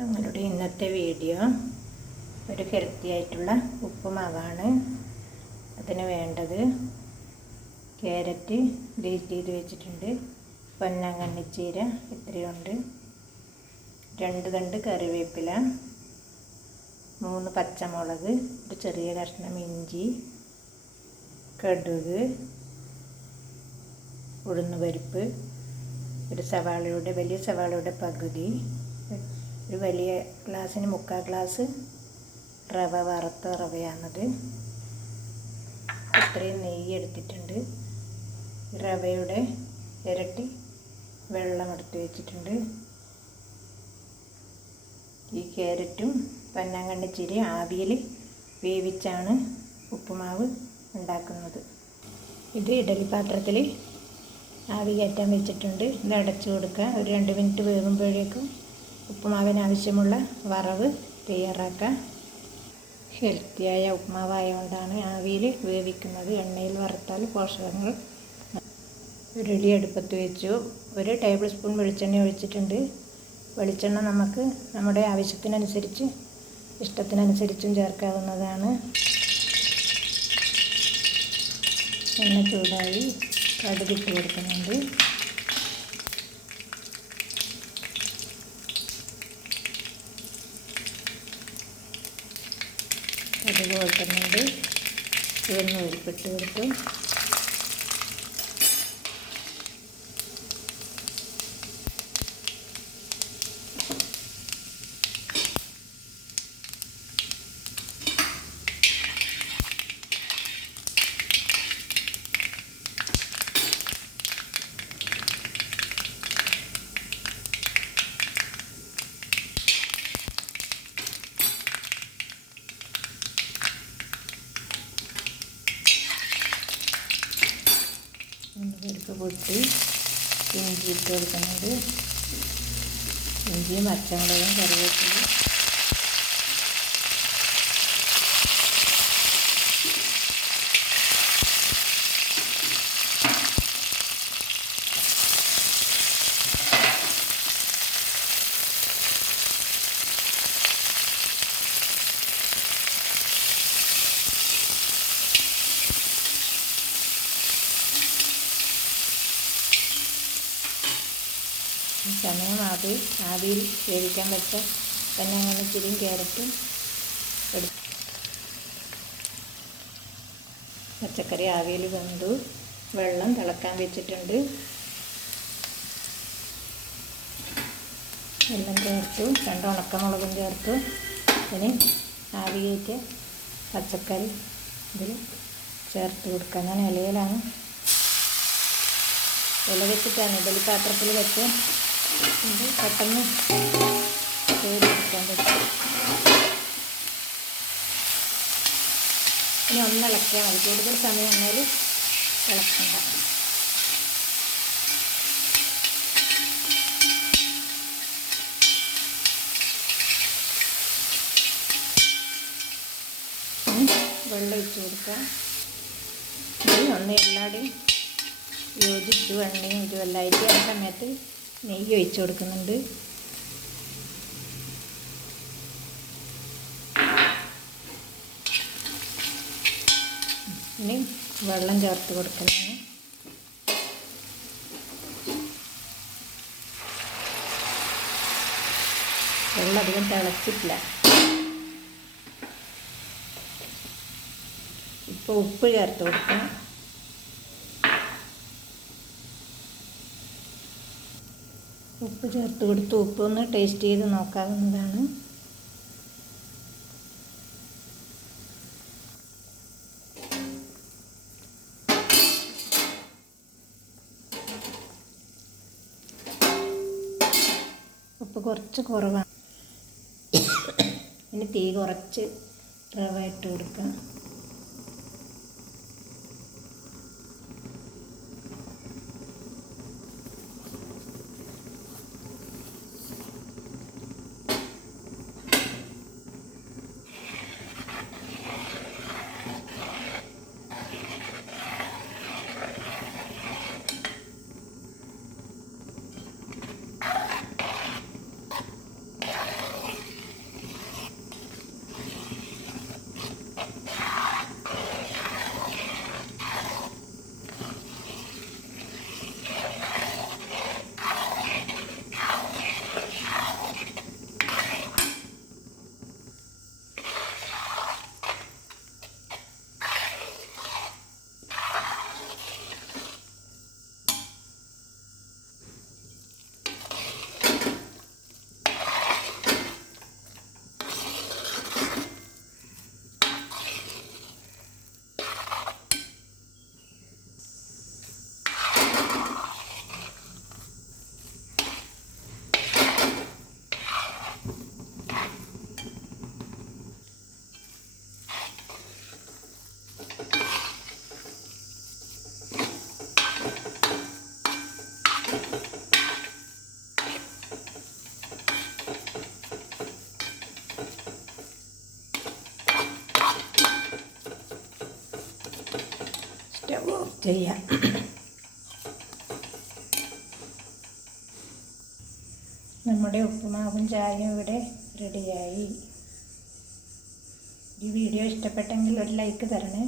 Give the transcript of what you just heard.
ഞങ്ങളുടെ ഇന്നത്തെ വീഡിയോ ഒരു ഹെൽത്തി ആയിട്ടുള്ള ഉപ്പുമാവാണ്. അതിന് വേണ്ടത് ക്യാരറ്റ് ഗ്രേറ്റ് ചെയ്ത് വെച്ചിട്ടുണ്ട്, പൊന്നാങ്കണ്ണിച്ചീര ഇത്രയുണ്ട്, 2 തണ്ട് കറിവേപ്പില, 3 പച്ചമുളക്, ഒരു ചെറിയ കഷ്ണം ഇഞ്ചി, കടുക്, ഉഴുന്നുപരിപ്പ്, ഒരു സവാളയുടെ വലിയ സവാളയുടെ പകുതി, ഒരു വലിയ ഗ്ലാസ്സിന് 3/4 ഗ്ലാസ് റവ, വറുത്ത റവയാണത്. ഇത്രയും നെയ്യ് എടുത്തിട്ടുണ്ട്. റവയുടെ ഇരട്ടി വെള്ളം എടുത്ത് വെച്ചിട്ടുണ്ട്. ഈ ക്യാരറ്റും പൊന്നാങ്കണ്ണിച്ചീര ആവിയിൽ വേവിച്ചാണ് ഉപ്പുമാവ് ഉണ്ടാക്കുന്നത്. ഇത് ഇഡലി പാത്രത്തിൽ ആവി കയറ്റാൻ വെച്ചിട്ടുണ്ട്. ഇത് അടച്ചു കൊടുക്കുക. ഒരു 2 മിനിറ്റ് വേകുമ്പോഴേക്കും ഉപ്പുമാവിന് ആവശ്യമുള്ള വറവ് തയ്യാറാക്കാം. ഹെൽത്തിയായ ഉപ്പുമാവായതുകൊണ്ടാണ് ആവിയിൽ വേവിക്കുന്നത്. എണ്ണയിൽ വറുത്താൽ പോഷകങ്ങൾ. ഒരു ഇടി അടുപ്പത്ത് വെച്ചു. 1 ടേബിൾ സ്പൂൺ വെളിച്ചെണ്ണ ഒഴിച്ചിട്ടുണ്ട്. വെളിച്ചെണ്ണ നമുക്ക് നമ്മുടെ ആവശ്യത്തിനനുസരിച്ച് ഇഷ്ടത്തിനനുസരിച്ചും ചേർക്കാവുന്നതാണ്. എണ്ണ ചൂടായി കടുകിട്ട് കൊടുക്കുന്നുണ്ട്. കടുക് കൊടുക്കുന്നുണ്ട്. ചുവന്ന പരിപ്പിട്ട് കൊടുത്തു. പരിപ്പ് പൊട്ടി ഇഞ്ചി ഇട്ട് കൊടുക്കുന്നുണ്ട്. ഇഞ്ചിയും പച്ചമുളകും കറിവേപ്പിലയും സമയം ആവിയിൽ വേവിക്കാൻ വെച്ച പൊന്നാങ്കണ്ണിച്ചീരയും ക്യാരറ്റും എടുത്തു. പച്ചക്കറി ആവിയിൽ വെന്തു. വെള്ളം തിളക്കാൻ വെച്ചിട്ടുണ്ട്. വെള്ളം ചേർത്തു. 2 ഉണക്കമുളകും ചേർത്തു. ഇനി ആവി കയറ്റിയ പച്ചക്കറി ഇതിൽ ചേർത്ത് കൊടുക്കുക. ഞാൻ ഇലയിലാണ്, ഇല വെച്ചിട്ടാണ് ഇഡലി പാത്രത്തിൽ വെച്ച് ഇത് പെട്ടെന്ന് ചെയ്തെടുക്കാൻ പറ്റും. ഇനി ഒന്ന് ഇളക്കിയാൽ മതി. കൂടുതൽ സമയം എന്നാൽ ഇളക്കണ്ട. വെള്ളം ഒഴിച്ച് കൊടുക്കാം. ഒന്ന് എല്ലാവരുടെയും യോജിച്ചു. എണ്ണയും ഇതുമെല്ലായിട്ട് ആ സമയത്ത് നെയ്യ് ഒഴിച്ച് കൊടുക്കുന്നുണ്ട്. ഇനി വെള്ളം ചേർത്ത് കൊടുക്കുന്നതാണ്. വെള്ളം അധികം തിളച്ചിട്ടില്ല. ഇപ്പോൾ ഉപ്പ് ചേർത്ത് കൊടുക്കാം. ഉപ്പ് ചേർത്ത് കൊടുത്ത് ഉപ്പ് ഒന്ന് ടേസ്റ്റ് ചെയ്ത് നോക്കാവുന്നതാണ്. ഉപ്പ് കുറച്ച് കുറവാണ്. ഇനി തീ കുറച്ച് റവ ഇട്ട് കൊടുക്കാം. സ്റ്റവ് ഓഫ് ചെയ്യാം. നമ്മുടെ ഉപ്പുമാവും ചായയും ഇവിടെ റെഡിയായി. ഈ വീഡിയോ ഇഷ്ടപ്പെട്ടെങ്കിൽ ഒരു ലൈക്ക് തരണേ.